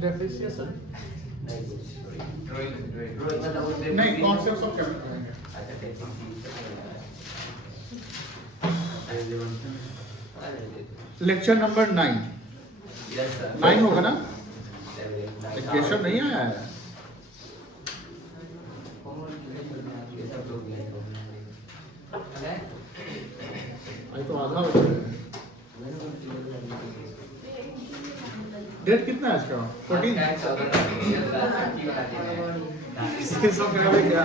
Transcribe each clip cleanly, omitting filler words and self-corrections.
Depreciation drawing नहीं, concept of capital lecture number 9 9 होगा ना? क्वेश्चन नहीं आया है। अभी तो आधा हो गया है। डेट कितना है इसका? 14 इसके सब गायब है क्या?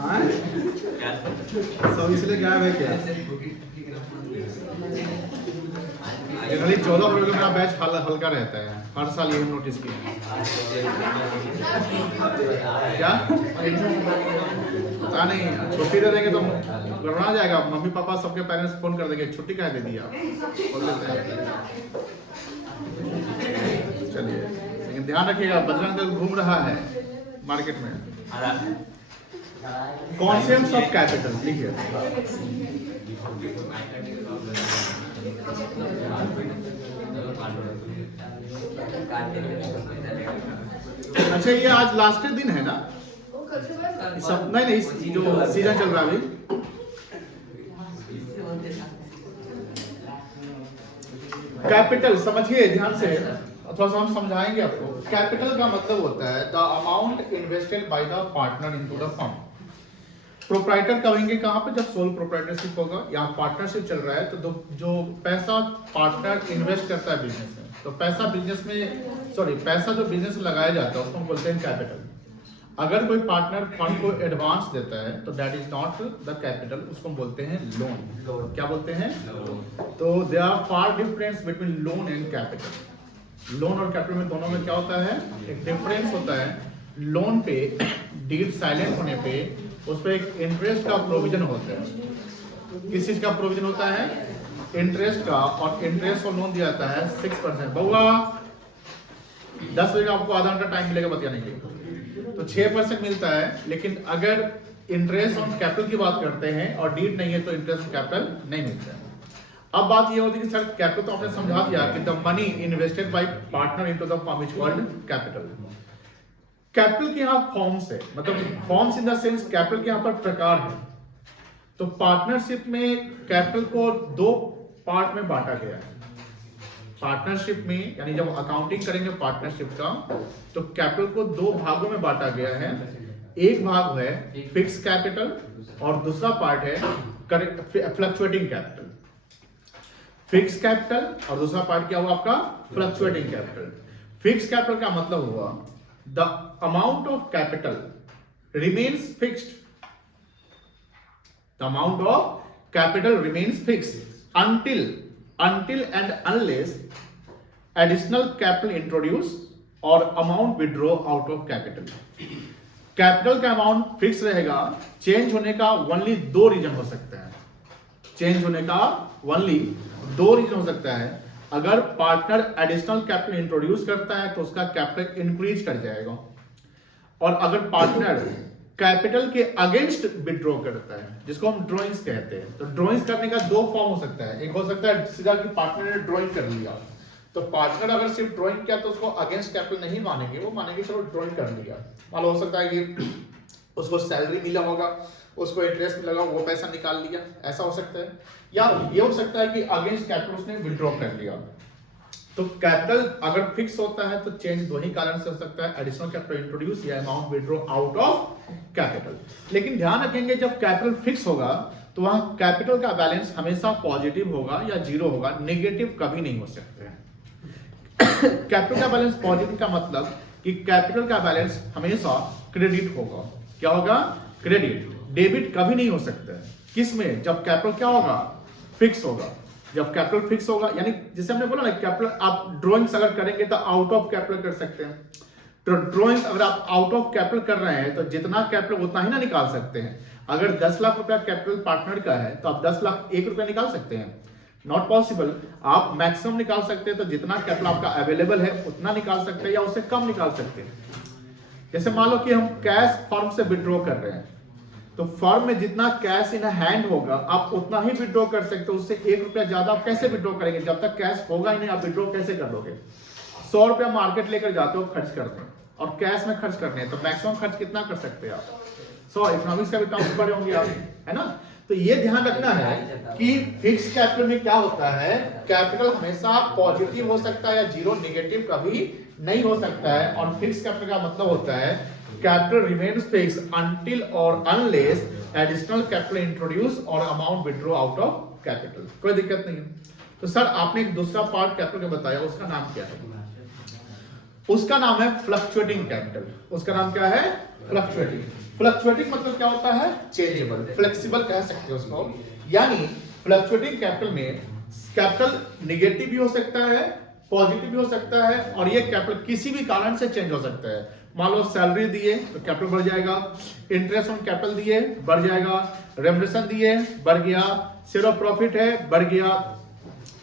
हाँ? सब इसलिए गायब है क्या? जनरली 14 फरवरी को मेरा बैच हल्का रहता है, हर साल ये नोटिस किया। क्या पता नहीं, छुट्टी दे देंगे तो गड़बड़ा जाएगा। मम्मी पापा सबके पेरेंट्स फोन कर देंगे, छुट्टी कहाँ दे दिया, बोल देते हैं। चलिए, लेकिन ध्यान रखिएगा, बजरंग दल घूम रहा है मार्केट में। कॉन्सेप्ट्स ऑफ कैपिटल लिखिए। अच्छा, ये आज लास्ट दिन है ना? सब नहीं, जो सीजन चल रहा है अभी। कैपिटल समझिए ध्यान से, थोड़ा सा हम समझाएंगे आपको। कैपिटल का मतलब होता है the amount invested by the partner into the firm. Proprietor कहेंगे कहाँ पे? जब सोल प्रोप्राइटरशिप होगा, यहाँ पार्टनरशिप चल रहा है, तो जो पैसा पार्टनर इन्वेस्ट करता है बिजनेस में, तो पैसा जो बिजनेस में लगाया जाता है उसको हम बोलते हैं कैपिटल। अगर कोई पार्टनर फंड को एडवांस देता है तो that is not the capital, उसको हम बोलते हैं लोन। क्या बोलते हैं? तो there are far difference between loan and capital. Loan और कैपिटल में दोनों में क्या होता है? एक डिफरेंस होता है। लोन पे डीड साइलेंट होने पे उस पर एक इंटरेस्ट का प्रोविजन होता है। किस चीज का प्रोविजन होता है? इंटरेस्ट का। और इंटरेस्ट को लोन दिया जाता है 6%। बहुआ 10 बजे का आपको आधा घंटा टाइम मिलेगा बताने के लिए, तो 6% मिलता है। लेकिन अगर इंटरेस्ट ऑन कैपिटल की बात करते हैं और डीड नहीं है तो इंटरेस्ट ऑन कैपिटल नहीं मिलता है। अब बात ये होती है कि सर कैपिटल तो आपने समझा दिया कि the money invested bye partner into the firm is called capital. Capital के यहाँ फॉर्म्स है, मतलब forms in the sense capital के यहाँ पर प्रकार है। तो पार्टनरशिप में कैपिटल को 2 पार्ट में बांटा गया है। पार्टनरशिप में यानी जब अकाउंटिंग करेंगे पार्टनरशिप का, तो कैपिटल को 2 भागों में बांटा गया है। एक भाग है फिक्स कैपिटल और दूसरा पार्ट है फ्लक्चुएटिंग कैपिटल। फिक्स कैपिटल और दूसरा पार्ट क्या हुआ आपका? Fluctuating capital. फिक्स कैपिटल का मतलब हुआ the amount of capital remains fixed. The amount of capital remains fixed until and unless additional capital introduce or amount withdraw out of capital। Capital का amount fix रहेगा। Change होने का only 2 reason हो सकता है। चेंज होने का only 2 reason हो सकता है। अगर पार्टनर एडिशनल कैपिटल इंट्रोड्यूस करता है तो उसका कैपिटल इंक्रीज कर जाएगा, और अगर पार्टनर कैपिटल के अगेंस्ट विड्रॉ करता है, जिसको हम ड्रॉइंग्स कहते हैं। तो ड्रॉइंग्स करने का 2 फॉर्म हो सकता है। एक हो सकता है सीधा कि पार्टनर ने ड्रॉइंग कर लिया, तो पार्टनर अगर सिर्फ ड्रॉइंग किया तो उसको अगेंस्ट कैपिटल नहीं मानेंगे, वो मानेंगे चलो ड्रॉइंग कर लिया। मान लो हो सकता है कि उसको सैलरी मिला होगा, उसको इंटरेस्ट मिला होगा, वो पैसा निकाल लिया, ऐसा हो सकता है। या ये हो सकता है कि अगेंस्ट कैपिटल उसने विड्रॉ कर लिया। तो कैपिटल अगर फिक्स होता है तो चेंज 2 ही कारण से हो सकता है, एडिशनल कैपिटल इंट्रोड्यूस या amount withdraw out of capital. लेकिन ध्यान रखेंगे जब कैपिटल फिक्स होगा तो वहां कैपिटल का बैलेंस हमेशा पॉजिटिव होगा या 0 होगा, नेगेटिव कभी नहीं हो सकते हैं। कैपिटल का बैलेंस पॉजिटिव का मतलब कि कैपिटल का बैलेंस हमेशा क्रेडिट होगा। क्या होगा? क्रेडिट। डेबिट कभी नहीं हो सकता है। किस में? जब कैपिटल क्या होगा? फिक्स होगा। जब कैपिटल फिक्स होगा, यानी जैसे हमने बोला ना, कैपिटल आप ड्रॉइंग्स अगर करेंगे तो आउट ऑफ कैपिटल कर सकते हैं। तो ड्रॉइंग्स अगर आप आउट ऑफ कैपिटल कर रहे हैं तो जितना कैपिटल उतना ही ना निकाल सकते हैं। अगर 10 लाख रुपया कैपिटल पार्टनर का है तो आप 10 लाख 1 रुपया निकाल सकते हैं? Not possible. आप मैक्सिमम निकाल सकते हैं, तो जितना कैपिटल आपका अवेलेबल है उतना निकाल सकते हैं या उससे कम निकाल सकते हैं। जैसे मान लो कि हम कैश फर्म से विड्रॉ कर रहे हैं, तो फर्म में जितना कैश इन हैंड होगा आप उतना ही विड्रॉ कर सकते हो, उससे 1 रुपया ज्यादा आप कैसे विड्रॉ करेंगे? जब तक कैश होगा ही नहीं आप विड्रॉ कैसे कर लोगे? 100 रुपया मार्केट लेकर जाते हो खर्च करते हैं और कैश में खर्च करने हैं, तो मैक्सिमम खर्च कितना कर सकते हैं आप? 100। इकोनॉमिक्स का भी टर्म्स पढ़े होंगे आप, है ना? तो ये ध्यान रखना है कि फिक्स कैपिटल में क्या होता है, कैपिटल हमेशा पॉजिटिव हो सकता है या जीरो नेगेटिव कभी नहीं हो सकता है। और फिक्स कैपिटल का मतलब होता है कैपिटल रिमेन्स फिक्स अनटिल और अनलेस एडिशनल कैपिटल इंट्रोड्यूस और amount withdraw out of capital. कोई दिक्कत नहीं है। तो सर आपने एक दूसरा पार्ट कैपिटल का बताया, उसका नाम क्या है? उसका नाम है फ्लक्चुएटिंग कैपिटल। उसका नाम क्या है? फ्लक्चुएटिंग। फ्लक्चुएटिंग मतलब क्या होता है? चेंजेबल, फ्लेक्सिबल कह सकते हो उसको। यानी फ्लक्चुएटिंग कैपिटल में कैपिटल नेगेटिव भी हो सकता है, पॉजिटिव भी हो सकता है, और ये कैपिटल किसी भी कारण से चेंज हो सकता है। मान लो सैलरी दिए तो कैपिटल बढ़ जाएगा, इंटरेस्ट ऑन कैपिटल दिए बढ़ जाएगा, रेमुनरेशन दिए बढ़ गया, शेयर ऑफ प्रॉफिट है बढ़ गया,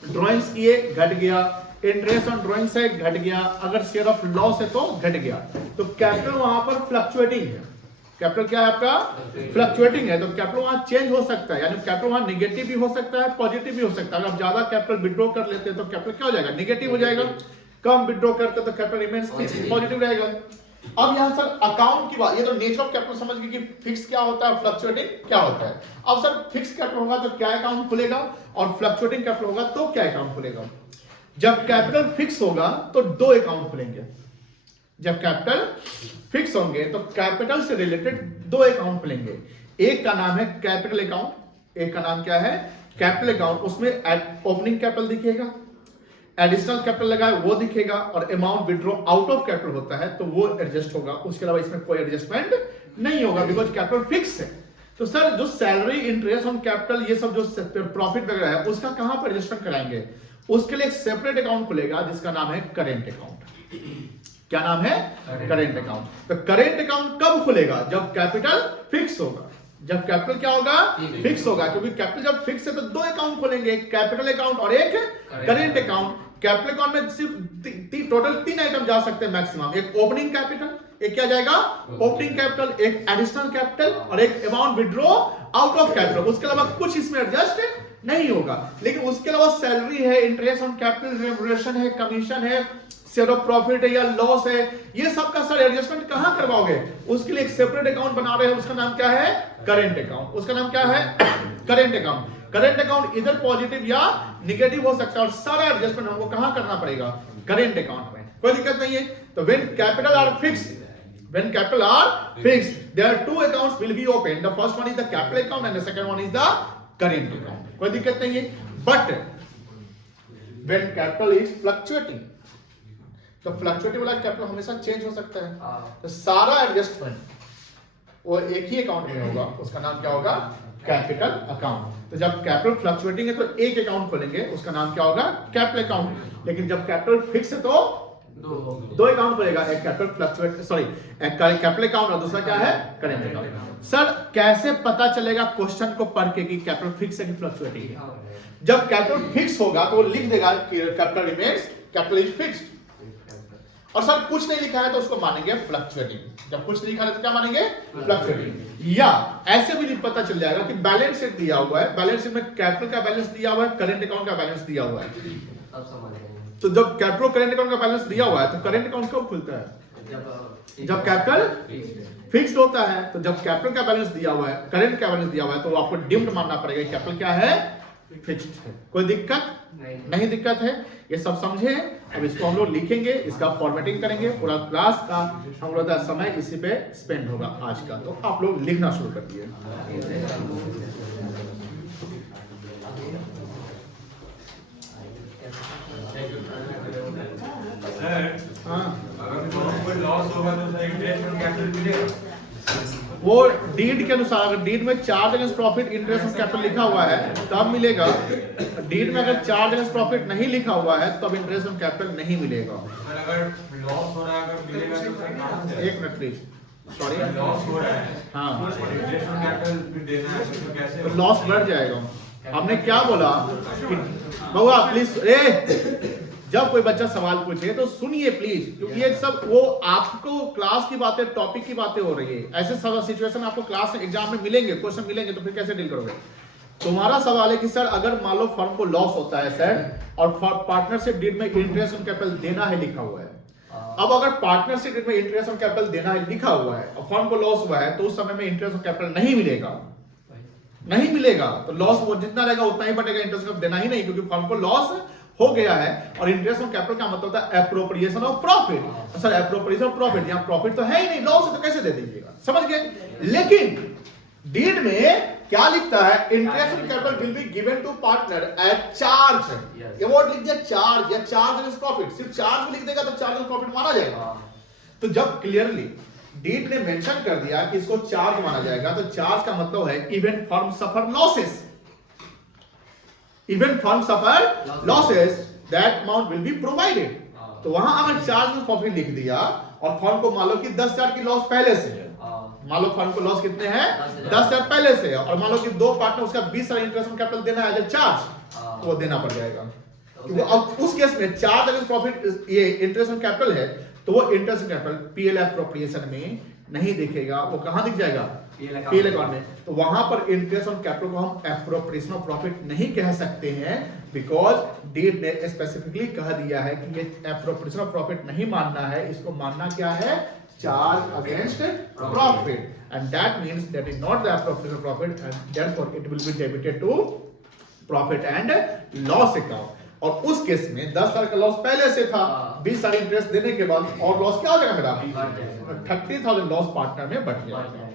ड्राइंग्स किए घट गया, इंटरेस्ट ऑन ड्राइंग्स है घट गया, अगर शेयर ऑफ लॉस है तो घट गया। तो कैपिटल वहां पर फ्लक्चुएटिंग है। कैपिटल क्या है आपका? फ्लक्चुएटिंग है। तो कैपिटल वहां चेंज हो सकता है, यानी कैपिटल वहां नेगेटिव भी हो सकता है, पॉजिटिव भी हो सकता है। अगर आप ज्यादा कैपिटल विड्रॉ कर लेते हैं तो कैपिटल क्या हो जाएगा? नेगेटिव हो जाएगा। कम विड्रॉ करते तो कैपिटल रिमेन्स फिक्स, पॉजिटिव रहेगा। अब यहां सर अकाउंट की बात, ये तो नेचर ऑफ कैपिटल समझ गए कि फिक्स क्या होता है, फ्लक्चुएटिंग क्या होता है। अब सर फिक्स कैपिटल होगा तो क्या अकाउंट खुलेगा, और फ्लक्चुएटिंग कैपिटल होगा तो क्या अकाउंट खुलेगा? जब कैपिटल फिक्स होगा तो 2 अकाउंट खुलेंगे। जब कैपिटल फिक्स होंगे तो कैपिटल से रिलेटेड 2 अकाउंट खुलेंगे। एक का नाम है कैपिटल अकाउंट, एक का नाम क्या है? Capital account. उसमें ओपनिंग कैपिटल दिखेगा, एडिशनल कैपिटल लगा है वो दिखेगा, और amount withdraw out of capital होता है तो वो एडजस्ट होगा। उसके अलावा इसमें कोई एडजस्टमेंट नहीं होगा, बिकॉज कैपिटल फिक्स है। तो सर जो सैलरी, इंटरेस्ट ऑन कैपिटल, ये सब जो प्रॉफिट वगैरह है उसका कहां पर एडजस्टमेंट कराएंगे? उसके लिए एक सेपरेट अकाउंट खुलेगा जिसका नाम है करेंट अकाउंट। क्या नाम है? Current account. तो करेंट अकाउंट कब खुलेगा? जब कैपिटल फिक्स होगा। जब कैपिटल क्या होगा? फिक्स होगा। क्योंकि कैपिटल जब फिक्स है तो 2 अकाउंट खोलेंगे, एक कैपिटल अकाउंट और एक करेंट अकाउंट। कैपिटल अकाउंट में सिर्फ टोटल 3 आइटम जा सकते हैं मैक्सिमम। एक ओपनिंग कैपिटल, एक क्या जाएगा? ओपनिंग कैपिटल, एक एडिशनल कैपिटल, और एक amount withdraw out of capital. उसके अलावा कुछ इसमें एडजस्ट नहीं होगा। लेकिन उसके अलावा सैलरी है, इंटरेस्ट ऑन कैपिटल, रेमुनरेशन है, कमीशन है, शेयर ऑफ प्रॉफिट है या लॉस है, ये सब का सर एडजस्टमेंट कहां करवाओगे? उसके लिए एक सेपरेट अकाउंट बना रहे हैं, उसका नाम क्या है? Current account. उसका नाम क्या है? Current account. करेंट अकाउंट इधर पॉजिटिव या नेगेटिव हो सकता है, और सारा एडजस्टमेंट हमको कहां करना पड़ेगा? करेंट अकाउंट में। कोई दिक्कत नहीं है। तो when capital R fixed, when capital are fixed, there are 2 accounts will be opened. The first one is the capital account and the second one is the current account. कोई दिक्कत नहीं है। But when capital is fluctuating, तो फ्लक्चुएटिव वाला capital हमेशा change हो सकता है। तो सारा एडजस्टमेंट वो एक ही अकाउंट में होगा, उसका नाम क्या होगा? Capital account. तो जब कैपिटल फ्लक्चुएटिंग है तो एक अकाउंट खोलेंगे, उसका नाम क्या होगा? Capital account. लेकिन जब कैपिटल फिक्स है तो 2 अकाउंट खुलेगा, एक कैपिटल फ्लक्चुएट सॉरी एक कैपिटल अकाउंट और दूसरा क्या है? Current account. सर कैसे पता चलेगा क्वेश्चन को पढ़ के कि कैपिटल फिक्स है कि फ्लक्चुएटिंग है? जब कैपिटल फिक्स होगा तो वो लिख देगा कि capital remains, capital is fixed. और सर कुछ नहीं लिखा है तो उसको मानेंगे फ्लक्चुएटिंग। जब कुछ नहीं लिखा है तो क्या मानेंगे? फ्लक्चुएटिंग। या ऐसे भी पता चल जाएगा कि बैलेंस शीट दिया हुआ है, बैलेंस शीट में कैपिटल का बैलेंस दिया हुआ है, करेंट अकाउंट का बैलेंस दिया हुआ है। तो जब कैपिटल करेंट अकाउंट का बैलेंस दिया हुआ है तो करेंट अकाउंट कब खुलता है? जब कैपिटल फिक्स्ड होता है। तो जब कैपिटल का बैलेंस दिया हुआ है, करेंट का बैलेंस दिया हुआ है, तो आपको डिम्ड मानना पड़ेगा कैपिटल क्या है? फिक्स्ड है। कोई दिक्कत नहीं दिक्कत है। ये सब समझे। अब इसको हम लोग लिखेंगे, इसका फॉर्मेटिंग करेंगे। पूरा क्लास का हम लोग का समय इसी पे स्पेंड होगा आज का। तो आप लोग लिखना शुरू कर दिए। अगर लॉस होगा तो इंटरेस्ट ऑन कैपिटल मिलेगा। वो डीड के अनुसार, अगर डीड में charge against profit interest on capital लिखा हुआ है तब मिलेगा। डीड में अगर चार्ज अगेंस्ट प्रॉफिट नहीं लिखा हुआ है तब इंटरेस्ट ऑन कैपिटल नहीं मिलेगा। अगर लॉस हो रहा है अगर मिलेगा तो सर कहां से? एक मिनट प्लीज, सॉरी लॉस हो रहा है। हाँ, इंटरेस्ट ऑन कैपिटल भी देना है तो कैसे? तो लॉस बढ़ जाएगा। हमने क्या बोला कि बउआ प्लीज जब कोई बच्चा सवाल पूछे तो सुनिए प्लीज, क्योंकि ये सब वो आपको क्लास की बातें, टॉपिक की बातें हो रही है। ऐसे सब सिचुएशन आपको क्लास एग्जाम में मिलेंगे, क्वेश्चन मिलेंगे, तो फिर कैसे डील करोगे? तुम्हारा सवाल है कि सर अगर मान लो फर्म को लॉस होता है सर, और पार्टनरशिप डीड में इंटरेस्ट ऑन कैपिटल देना है लिखा हुआ है। अब अगर पार्टनरशिप डीड में इंटरेस्ट ऑन कैपिटल देना है लिखा हुआ है और फर्म को लॉस हुआ है, तो उस समय में इंटरेस्ट ऑन कैपिटल नहीं मिलेगा, नहीं मिलेगा। तो लॉस वो जितना रहेगा उतना ही बटेगा, इंटरेस्ट ऑन देना ही नहीं, क्योंकि फर्म को लॉस हो गया है। और इंटरेस्ट ऑन कैपिटल का मतलब होता है appropriation of profit. Sir appropriation of profit, यहां प्रॉफिट तो है ही नहीं, लॉस है तो कैसे दे दीजिएगा? समझ गए? लेकिन डीड में क्या लिखता है? Interest on capital will be given to partner at charge. ये वर्ड लिख दिया चार्ज, या चार्ज इज प्रॉफिट। सिर्फ चार्ज लिख देगा तो चार्ज ऑन प्रॉफिट माना जाएगा। तो जब क्लियरली डीड ने मेंशन कर दिया कि इसको चार्ज माना जाएगा, तो चार्ज का मतलब है even firm suffer losses, even firm suffer losses that amount will be provided. तो वहां अगर चार्ज ऑन प्रॉफिट लिख दिया और फर्म को मान लो कि 10,000 की लॉस पहले से है, मान लो फर्म को लॉस कितने हैं? 10,000 पहले से है, और मान लो कि दो पार्टनर उसका 20,000 इंटरेस्ट ऑन कैपिटल देना है एज चार्ज, तो वो देना पड़ जाएगा। क्योंकि अब उस केस में चार्ज अगर प्रॉफिट ये इंटरेस्ट ऑन कैपिटल है, तो वो interest on capital PL appropriation में नहीं दिखेगा, वो कहां दिख जाएगा? पीएल अकाउंट में। तो वहां पर इंटरेस्ट ऑन कैपिटल को हम एप्रोप्रिएशन ऑफ प्रॉफिट नहीं कह सकते हैं, बिकॉज डीड ने स्पेसिफिकली कह दिया है कि ये एप्रोप्रिएशन ऑफ प्रॉफिट नहीं मानना है, इसको मानना क्या है? Charge against profit, and that means that is not the appropriation of profit, and therefore it will be debited to profit and loss account. और उस केस में 10,000 का लॉस पहले से था, 20,000 इंटरेस्ट देने के बाद और लॉस क्या हो जाएगा मेरा? 30,000 लॉस पार्टनर में बढ़ जाएगा।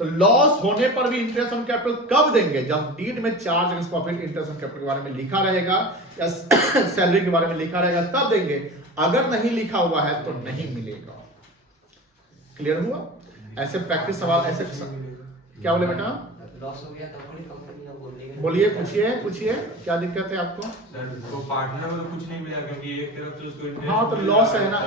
तो लॉस होने पर भी इंटरेस्ट ऑन कैपिटल कब देंगे? जब डीड में charge against profit interest on capital के बारे में लिखा रहेगा या सैलरी के बारे में लिखा रहेगा, तब देंगे। अगर नहीं लिखा हुआ है तो नहीं मिलेगा। क्लियर हुआ? ऐसे प्रैक्टिस सवाल ऐसे क्या बोले बेटा? लॉस हो गया तो अपनी कंपनी को बोलने का। बोलिए, पूछिए क्या दिक्कत है आपको? सर तो पार्टनर को तो कुछ नहीं मिला, क्योंकि एक तरफ से उसको इंटरेस्ट। हाँ तो लॉस है ना,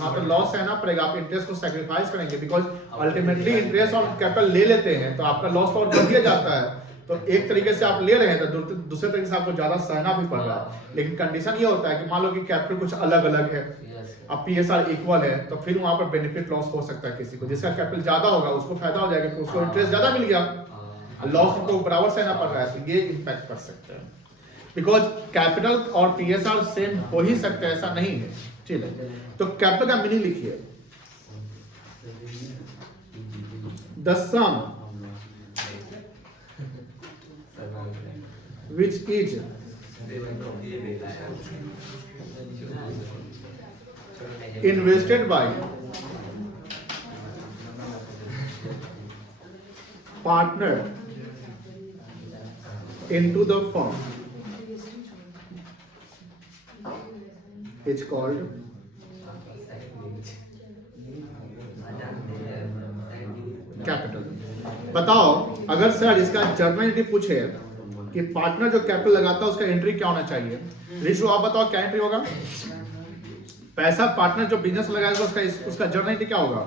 हाँ तो लॉस है ना पड़ेगा। आप इंटरेस्ट को सैक्रिफाइस करेंगे, because ultimately interest on capital ले लेते हैं, तो आपका लॉस तो और बढ़ जाता है। तो एक तरीके से आप ले रहे हैं तो दूसरे तरीके से आपको ज्यादा सहना भी पड़ रहा है। लेकिन कंडीशन ये होता है कि मान लो कि कैपिटल कुछ अलग अलग है, अब पीएसआर इक्वल है, तो फिर वहां पर बेनिफिट लॉस हो सकता है किसी को। जिसका कैपिटल ज्यादा होगा उसको फायदा हो जाएगा, उसको इंटरेस्ट ज्यादा मिल गया, लॉस को बराबर सहना पड़ रहा है, तो ये इंपैक्ट कर सकते हैं। बिकॉज कैपिटल और पीएसआर सेम हो ही सकते हैं, ऐसा नहीं है। ठीक है, तो कैपिटल का मीनिंग लिखिए, the sum which is invested by partner into the firm is called capital. बताओ अगर सर इसका जर्नलिटी पूछे कि पार्टनर जो कैपिटल लगाता है उसका एंट्री क्या होना चाहिए, रिशु आप बताओ क्या एंट्री होगा? पैसा पार्टनर जो बिजनेस लगाएगा उसका जर्नलिटी क्या होगा?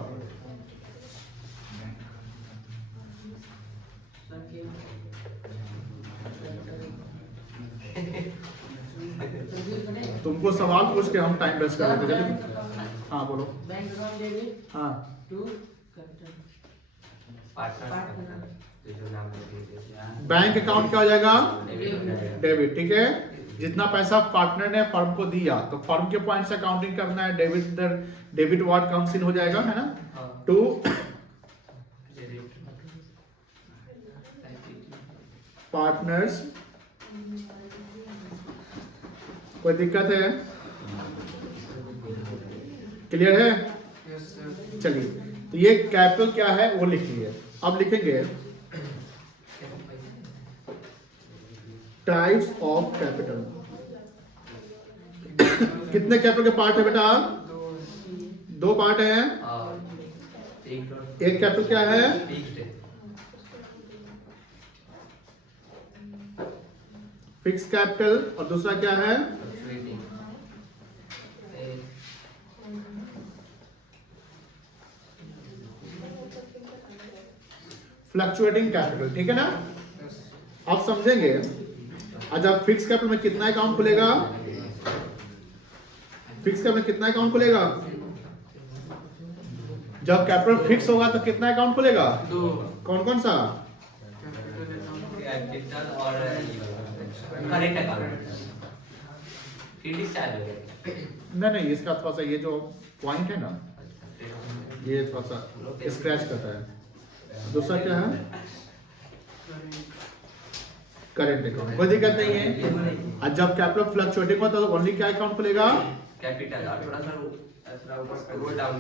तुमको सवाल पूछ के हम टाइम वेस्ट कर रहे थे। हाँ बोलो। बैंक अकाउंट डेबिट हाँ टू कैपिटल पार्टनर जो नाम बैंक अकाउंट क्या हो जाएगा? डेबिट। ठीक है, जितना पैसा पार्टनर ने फर्म को दिया तो फर्म के पॉइंट से अकाउंटिंग करना है। डेबिट वर्ड कम्स इन हो जाएगा, है ना? To partners. कोई दिक्कत है? क्लियर है? चलिए, तो ये कैपिटल क्या है वो लिख लिए। अब लिखेंगे टाइप्स ऑफ कैपिटल। कितने कैपिटल के पार्ट है बेटा? दो पार्ट है। एक कैपिटल क्या है? फिक्स कैपिटल, और दूसरा क्या है? Fluctuating capital. ठीक है ना? आप समझेंगे। अच्छा, फिक्स कैपिटल में कितना अकाउंट खुलेगा? फिक्स का में कितना अकाउंट खुलेगा? जब कैपिटल फिक्स होगा तो कितना अकाउंट खुलेगा? दो कौन कौन सा? कैपिटल और करेंट अकाउंट फिर डिस्चार्ज हो गया। नहीं नहीं, इसका थोड़ा सा ये जो पॉइंट है ना, ये थोड़ा सा स्क्रैच करता है। दूसरा क्या है? करेंट अकाउंट, कोई दिक्कत नहीं है। और जब कैपिटल फ्लक्चुएटिंग होता है तो ओनली क्या अकाउंट खुलेगा? कैपिटल और थोड़ा सा ऊपर वो डाउन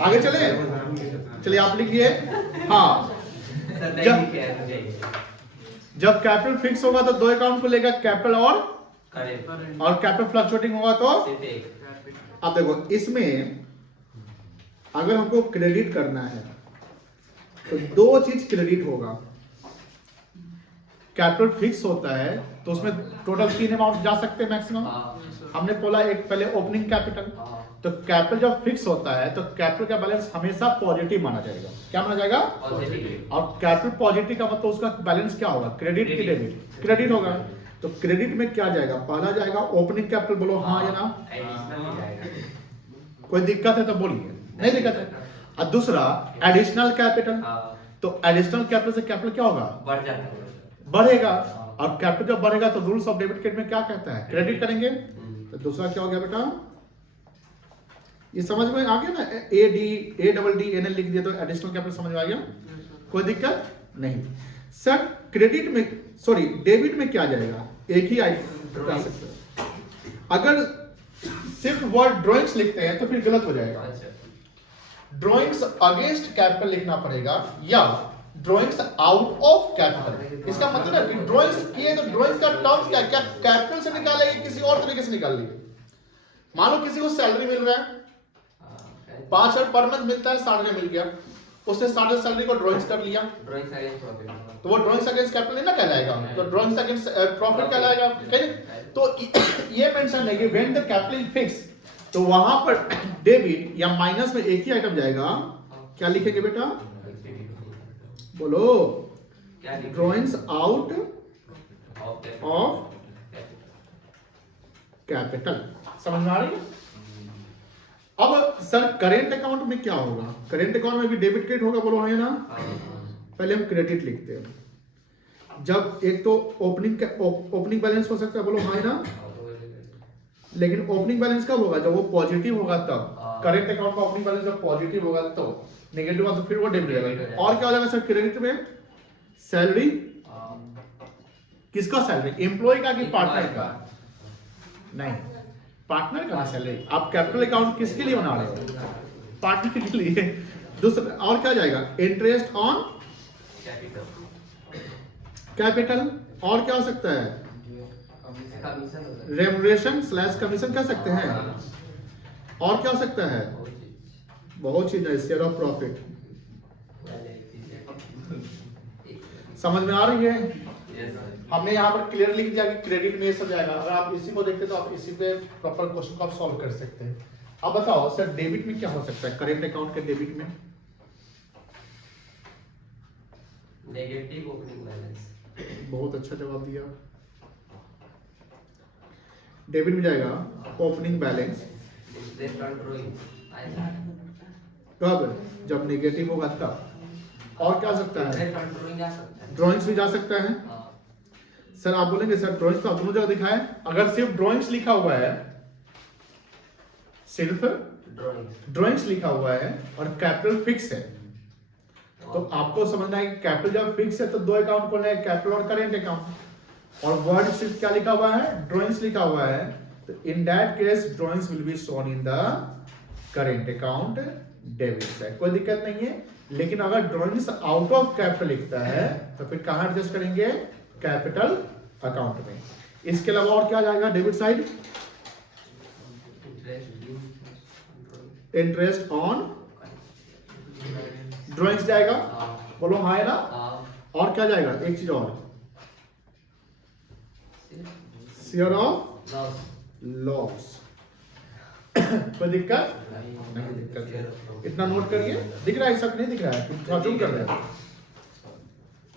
आगे चले, चलिए आप लिखिए। हाँ, जब कैपिटल फिक्स होगा तो दो अकाउंट खुलेगा, कैपिटल और कैपिटल फ्लक्चुएटिंग होगा तो अब देखो इसमें अगर हमको क्रेडिट करना है तो दो चीज क्रेडिट होगा। कैपिटल फिक्स होता है तो उसमें टोटल 3 अमाउंट जा सकते हैं मैक्सिमम। हमने बोला एक पहले ओपनिंग कैपिटल, तो कैपिटल जब फिक्स होता है तो कैपिटल का बैलेंस हमेशा पॉजिटिव माना जाएगा। क्या माना जाएगा? और कैपिटल पॉजिटिव का मतलब उसका बैलेंस क्या होगा? क्रेडिट की डेबिट? क्रेडिट होगा। तो क्रेडिट में क्या जाएगा? पहला जाएगा ओपनिंग कैपिटल, बोलो हाँ या ना? कोई दिक्कत है तो बोलिए, नहीं दिक्कत है। और दूसरा एडिशनल कैपिटल, तो एडिशनल कैपिटल से कैपिटल क्या होगा? बढ़ जाता है, बढ़ेगा। और कैपिटल जब बढ़ेगा तो रूल्स ऑफ डेबिट कार्ड में क्या कहता है? क्रेडिट करेंगे। तो दूसरा क्या हो गया बेटा? ये समझ में आ गया ना? A double D N L लिख दिया तो एडिशनल कैपिटल समझ में आ गया? कोई दिक्कत नहीं। सर क्रेडिट में, सॉरी डेबिट में क्या जाएगा? एक ही आइटम जा सकते हैं। अगर सिर्फ वर्ड ड्राइंग्स लिखते हैं तो फिर गलत हो जाएगा। ड्राइंग्स अगेंस्ट कैपिटल लिखना पड़ेगा या ड्राइंग्स आउट ऑफ कैपिटल। इसका मतलब है कि ड्राइंग्स किए तो ड्राइंग्स का टर्म्स क्या? क्या कैपिटल से निकालेंगे, किसी और तरीके से निकाल लिए। मान लो किसी को सैलरी मिल रहा है, 5,000 पर मंथ मिलता है, 60,000 मिल गया, उसने 60,000 सैलरी को ड्राइंग्स कर लिया, ड्राइंग्स अगेंस्ट प्रॉफिट, तो वो ड्राइंग्स अगेंस्ट कैपिटल नहीं ना कहलाएगा, तो ड्राइंग्स अगेंस्ट प्रॉफिट कहलाएगा। तो ये मेंशन है कि when the capital is fix, तो वहां पर डेबिट या माइनस में एक ही आइटम जाएगा। क्या लिखेंगे बेटा? बोलो। Drawings out of capital. समझ में आ रही है? अब सर करेंट अकाउंट में क्या होगा? करेंट अकाउंट में भी डेबिट क्रेडिट होगा, बोलो है ना? पहले हम क्रेडिट लिखते हैं। जब एक तो ओपनिंग बैलेंस हो सकता है, बोलो हाँ ना? लेकिन ओपनिंग बैलेंस कब होगा? जब वो पॉजिटिव होगा तब। करेंट अकाउंट का ओपनिंग बैलेंस जब पॉजिटिव होगा तो, नेगेटिव होगा तो फिर वो डेबिट रहेगा। और क्या हो जाएगा सर क्रेडिट में? सैलरी। किसका सैलरी? एम्प्लॉय का कि पार्टनर का? नहीं, पार्टनर का सैलरी। आप कैपिटल अकाउंट किसके लिए बना रहे हो? पार्टनर के लिए। दूसरा और क्या जाएगा? Interest on capital. और क्या हो सकता है? रेमुनरेशन / कमीशन कह सकते हैं। और क्या हो सकता है? बहुत चीज है। Share of profit. समझ में आ रही है? हमने यहाँ पर क्लियर लिख दिया कि क्रेडिट में ये सब जाएगा। अगर आप इसी को देखते तो आप इसी पे प्रॉपर क्वेश्चन को आप सॉल्व कर सकते हैं। अब बताओ सर डेबिट में क्या हो सकता है? करेंट अकाउंट के डेबिट में नेगेटिव ओपनिंग बैलेंस। बहुत अच्छा जवाब दिया। डेबिट में जाएगा ओपनिंग बैलेंस। कब? जब नेगेटिव होगा तब। और क्या सकता है? ड्राइंग्स भी जा सकता है। सर आप बोलेंगे सर ड्राइंग्स तो दोनों जगह दिखाए। अगर सिर्फ ड्राइंग्स लिखा हुआ है, सिर्फ ड्राइंग्स लिखा हुआ है और कैपिटल फिक्स है, तो आपको समझना है कि कैपिटल जब फिक्स है तो दो अकाउंट खोलना है, कैपिटल और करेंट अकाउंट। और वर्ड सिर्फ क्या लिखा हुआ है? ड्राइंग्स लिखा हुआ है। तो in that case drawings will be shown in the current account debit side. कोई दिक्कत नहीं है। लेकिन अगर ड्राइंग्स आउट ऑफ कैपिटल लिखता है तो फिर कहां एडजस्ट करेंगे? कैपिटल अकाउंट में। इसके अलावा और क्या जाएगा debit side? Interest on drawings जाएगा, बोलो हाँ है ना? और क्या जाएगा? एक चीज और, शेयर ऑफ लॉस। कोई दिक्कत नहीं, दिक्कत है इतना नोट करिए। दिख रहा है सब नहीं दिख रहा है, थोड़ा जूम कर रहे हैं,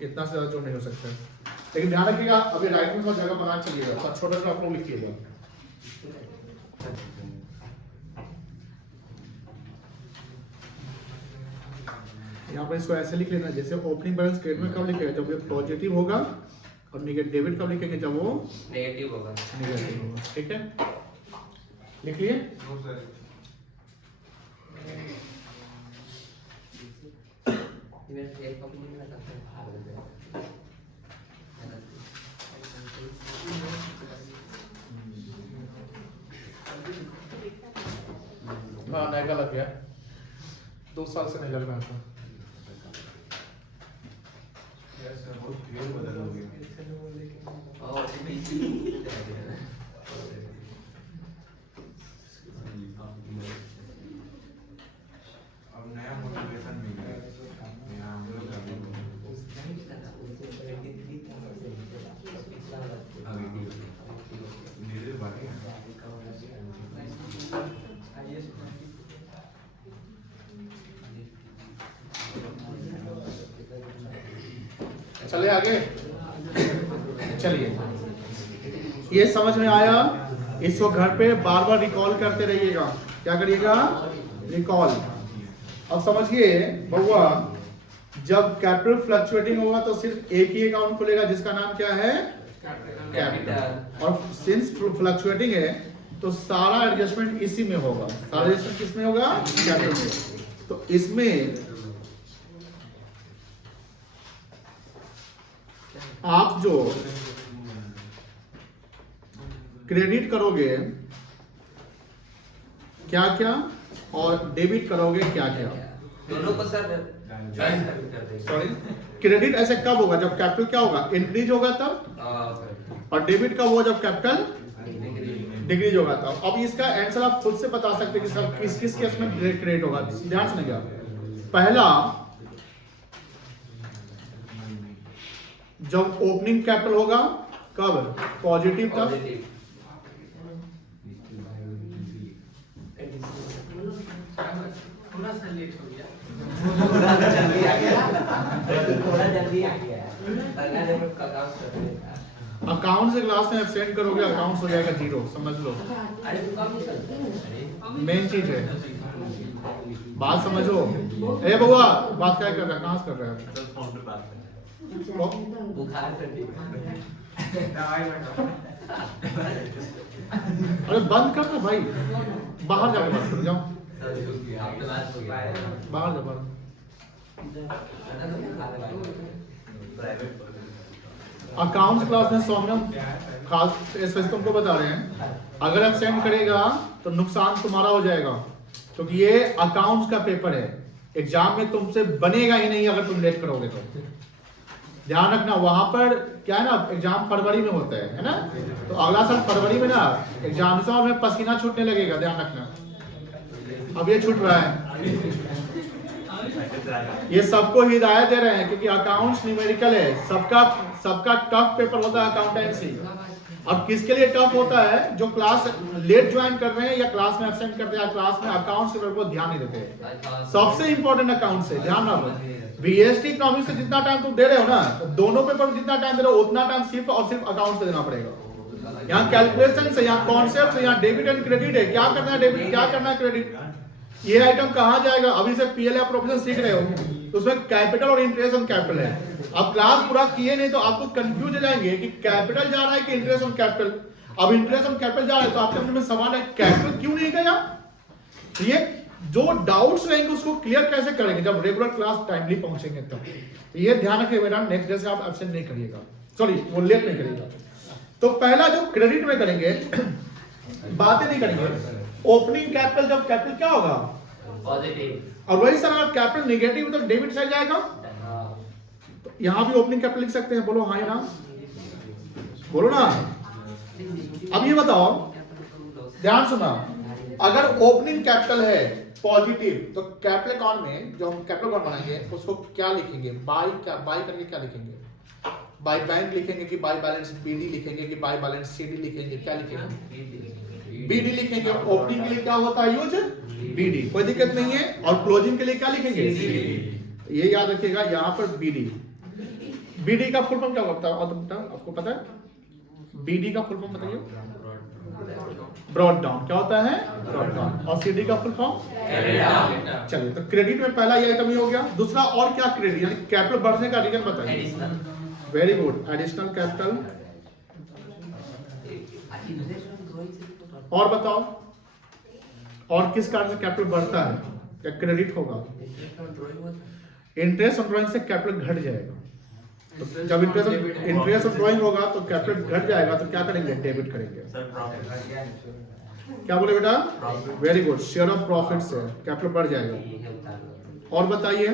इतना से ज्यादा जूम नहीं हो सकता। लेकिन ध्यान रखिएगा अभी राइट में जगह बना चलिएगा, तो छोटा सा आप लोग लिखिएगा। यहाँ पर इसको ऐसे लिख लेना, जैसे ओपनिंग बैलेंस क्रेडिट में कब लिखेगा, जब ये पॉजिटिव होगा, और निगेटिव डेबिट कब लिखेंगे, जब वो नेगेटिव होगा। नेगेटिव होगा। ठीक है, लिख लिए। हाँ नया लग गया, 2 साल से नहीं लग रहा था। अब नया मोटिवेशन मिल गया, यहाँ हम लोग अभी धीरे बढ़े। चले आगे, चलिए ये समझ में आया। इसको घर पे बार बार रिकॉल करते रहिएगा। क्या करिएगा, रिकॉल। अब समझिए बउआ, जब कैपिटल फ्लक्चुएटिंग होगा तो सिर्फ एक ही अकाउंट खुलेगा जिसका नाम क्या है, कैपिटल। और सिंस फ्लक्चुएटिंग है तो सारा एडजस्टमेंट इसी में होगा। सारा एडजस्टमेंट किस में होगा, कैपिटल में। तो इसमें आप जो क्रेडिट करोगे क्या क्या और डेबिट करोगे क्या क्या, दोनों को सर ज्वाइन कर देंगे। सॉरी, क्रेडिट ऐसे कब होगा, जब कैपिटल क्या होगा, इंक्रीज होगा तब, और डेबिट कब होगा, जब कैपिटल डिक्रीज होगा तब। अब इसका आंसर आप खुद से बता सकते हैं कि सर किस किस केस में क्रेडिट होगा। ध्यान सुनिएगा, पहला जब ओपनिंग कैपिटल होगा, कब, पॉजिटिव तब, थोड़ा सा लेट हो गया, थोड़ा जल्दी आ गया। अगला जब अकाउंट करते अकाउंट से क्लास में एब्सेंट करोगे, अकाउंट हो जाएगा 0, समझ लो। अरे तू काम नहीं करता। मेन चीज है, बात समझो। ए बउआ, बात क्या कर रहा है, कहाँ से कर रहा है, फोन पे बात बुखार कर दी। अरे बंद कर ना भाई, बाहर जाके बात करो, जाओ बाहर जाओ, बाहर। अकाउंट्स क्लास में सोमनम खास स्पेशल तुमको बता रहे हैं, अगर एब्सेंट करेगा तो नुकसान तुम्हारा हो जाएगा, क्योंकि ये अकाउंट्स का पेपर है, एग्जाम में तुमसे बनेगा ही नहीं अगर तुम लेट करोगे तो। ध्यान रखना, वहां पर क्या है ना, एग्जाम फरवरी में होता है ना, तो अगला साल फरवरी में ना एग्जामिनेशन में पसीना छूटने लगेगा, ध्यान रखना। अब ये छूट रहा है, ये सबको हिदायत दे रहे हैं, क्योंकि अकाउंट्स न्यूमेरिकल है, सबका टफ पेपर होता है अकाउंटेंसी। अब किसके लिए टफ होता है, जो क्लास लेट ज्वाइन कर रहे हैं या क्लास में एब्सेंट करते हैं, क्लास में अकाउंट्स के पेपर को ध्यान नहीं देते। सबसे इंपॉर्टेंट अकाउंट से ध्यान रखो, बीएसटी इकोनॉमिक्स से जितना टाइम तुम दे रहे हो ना, तो दोनों पेपर में जितना टाइम दे रहे हो उतना टाइम सिर्फ और सिर्फ अकाउंट पे देना पड़ेगा। यहाँ कैलकुलेशन से, यहाँ कॉन्सेप्ट से, यहाँ डेबिट एंड क्रेडिट है, क्या करना है डेबिट, क्या करना है क्रेडिट, ये आइटम कहाँ जाएगा। अभी से पीएल प्रोफेशन सीख रहे हो, तो उसमें कैपिटल और इंटरेस्ट ऑन कैपिटल है। अब क्लास पूरा किए नहीं तो आपको कंफ्यूज हो जाएंगे कि कैपिटल जा रहा है कि इंटरेस्ट ऑन कैपिटल। अब इंटरेस्ट ऑन कैपिटल जा रहा है तो आपके मन में सवाल है कैपिटल क्यों नहीं गया। तो ये जो डाउट्स रहेंगे उसको क्लियर कैसे करेंगे, जब रेगुलर क्लास टाइमली पहुंचेंगे तब। तो ये ध्यान रखिए बेटा, नेक्स्ट डे से आप एब्सेंट नहीं करिएगा, सॉरी वो लेट नहीं करिएगा। तो पहला जो क्रेडिट में करेंगे बातें नहीं करेंगे, ओपनिंग कैपिटल, जब कैपिटल क्या होगा पॉजिटिव, और वही सर अगर कैपिटल नेगेटिव तो डेबिट साइड जाएगा। तो यहां भी ओपनिंग कैपिटल लिख सकते हैं, बोलो हाँ या ना, बोलो ना। अब ये बताओ, ध्यान सुना, अगर ओपनिंग कैपिटल है पॉजिटिव तो कैपिटल अकाउंट में जो हम कैपिटल अकाउंट बनाएंगे उसको क्या लिखेंगे, बाय करके क्या लिखेंगे, बाय बैंक लिखेंगे कि बाय बैलेंस बीडी लिखेंगे कि बाय बैलेंस सीडी लिखेंगे, क्या लिखेंगे, बीडी लिखेंगे। ओपनिंग के लिए क्या होता है यूज बीडी, कोई दिक्कत नहीं है। और क्लोजिंग के लिए क्या लिखेंगे ये याद रखिएगा यहाँ पर बीडी। बीडी का फुल फॉर्म क्या होता है और आपको पता है बीडी का फुल फॉर्म बताइए। ब्रॉड डाउन क्या होता है ब्रॉड डाउन। और सीडी का फुल फॉर्म चलिए तो क्रेडिट में पहला ये आइटम ही हो गया। दूसरा और क्या क्रेडिट यानी कैपिटल बढ़ने का रीजन बताइए। Very good additional capital. और बताओ और किस कारण से कैपिटल बढ़ता है या क्रेडिट होगा। इंटरेस्ट ऑन ड्राइंग से कैपिटल घट जाएगा। तो जब इंटरेस्ट ऑन ड्राइंग होगा तो कैपिटल घट जाएगा तो क्या करेंगे डेबिट करेंगे। क्या बोले बेटा very good share of profit से कैपिटल बढ़ जाएगा। और बताइए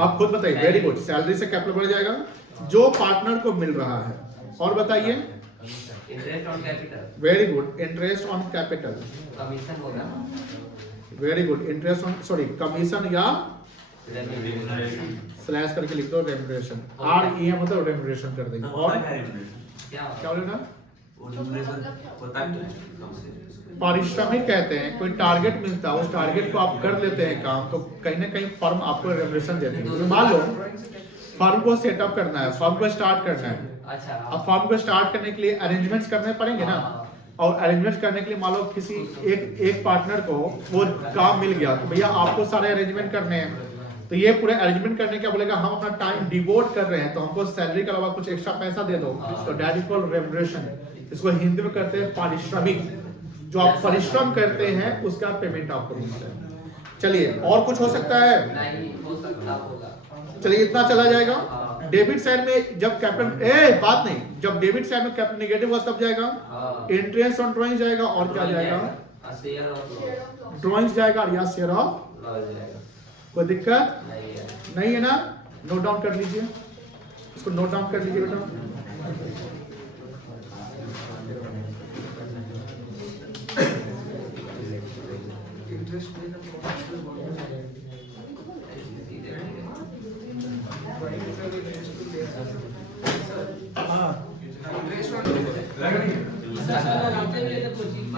आप खुद बताइए। वेरी गुड सैलरी से कैपिटल बढ़ जाएगा जो पार्टनर को मिल रहा है। और बताइए interest on capital. Very good interest on capital. Commission होगा very good interest on sorry commission या स्लैश करके लिख दो रेम्युनरेशन। आर ई एम मतलब रेम्युनरेशन कर देंगे। और क्या बोले ना पारिश्रमिक कहते हैं कोई टारगेट मिलता है उस टारगेट को आप कर लेते हैं काम तो कहीं ना कहीं फर्म आपको रेम्युनरेशन देती है। तो मान लो फर्म को सेटअप करना है फर्म को स्टार्ट करना है। अच्छा अब फर्म को स्टार्ट करने के लिए अरेंजमेंट्स करने पड़ेंगे ना। और अरेंजमेंट करने के लिए मान लो किसी एक पार्टनर को वो काम मिल गया तो भैया आपको सारे अरेंजमेंट करने हैं। तो ये पूरे अरेंजमेंट करने क्या बोलेगा हम अपना टाइम डिवोट कर रहे हैं तो हमको सैलरी के अलावा कुछ एक्स्ट्रा पैसा दे दो। तो दैट इज कॉल्ड रेम्युनरेशन। इसको हिंदी में करते हैं पारिश्रमिक। जो आप परिश्रम करते हैं उसका पेमेंट आपको मिलता है। चलिए और कुछ हो सकता है नहीं हो सकता होगा। चलिए इतना चला जाएगा। डेबिट साइड में जब कैपिटल बात नहीं जब डेबिट साइड में कैपिटल नेगेटिव होगा तब जाएगा इंटरेस्ट ऑन ड्राइंग जाएगा। और क्या जाएगा ड्राइंग जाएगा या शेयर ऑफ कोई दिक्कत नहीं है ना। नोट डाउन कर लीजिए इसको नोट डाउन कर लीजिए बेटा।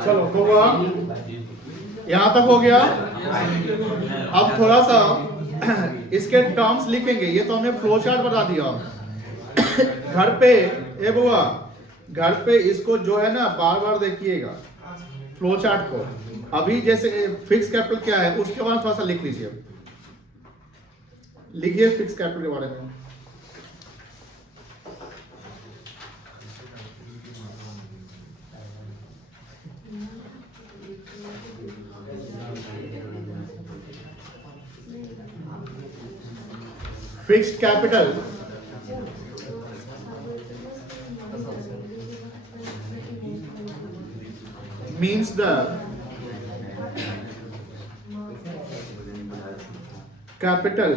चलो होगा यहाँ तक हो गया। अब थोड़ा सा इसके टर्म्स लिखेंगे। ये तो हमने फ्लो चार्ट बता दिया। घर पे ए बुआ घर पे इसको जो है ना बार बार देखिएगा फ्लो चार्ट को। अभी जैसे फिक्स कैपिटल क्या है उसके बारे में थोड़ा सा लिख लीजिए। लिखिए फिक्स कैपिटल के बारे में। Fixed capital means the capital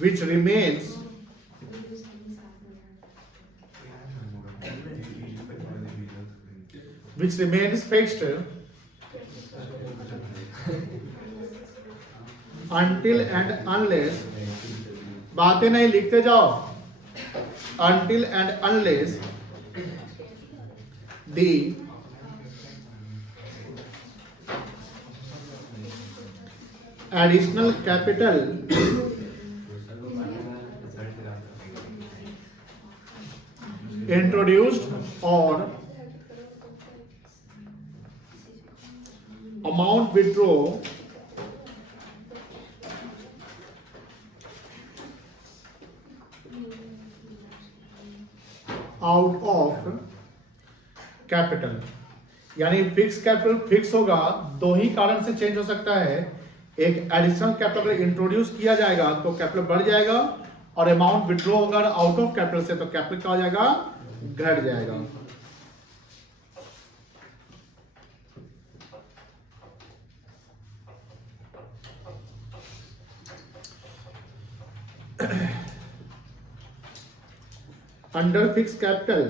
which remains fixed until and unless बातें नहीं लिखते जाओ until and unless the additional capital introduced or amount withdraw out of capital. यानी फिक्स कैपिटल फिक्स होगा दो ही कारण से चेंज हो सकता है। एक एडिशनल कैपिटल इंट्रोड्यूस किया जाएगा तो कैपिटल बढ़ जाएगा और अमाउंट विड्रॉ होगा आउट ऑफ कैपिटल से तो कैपिटल क्या हो जाएगा घट जाएगा। Under fixed capital,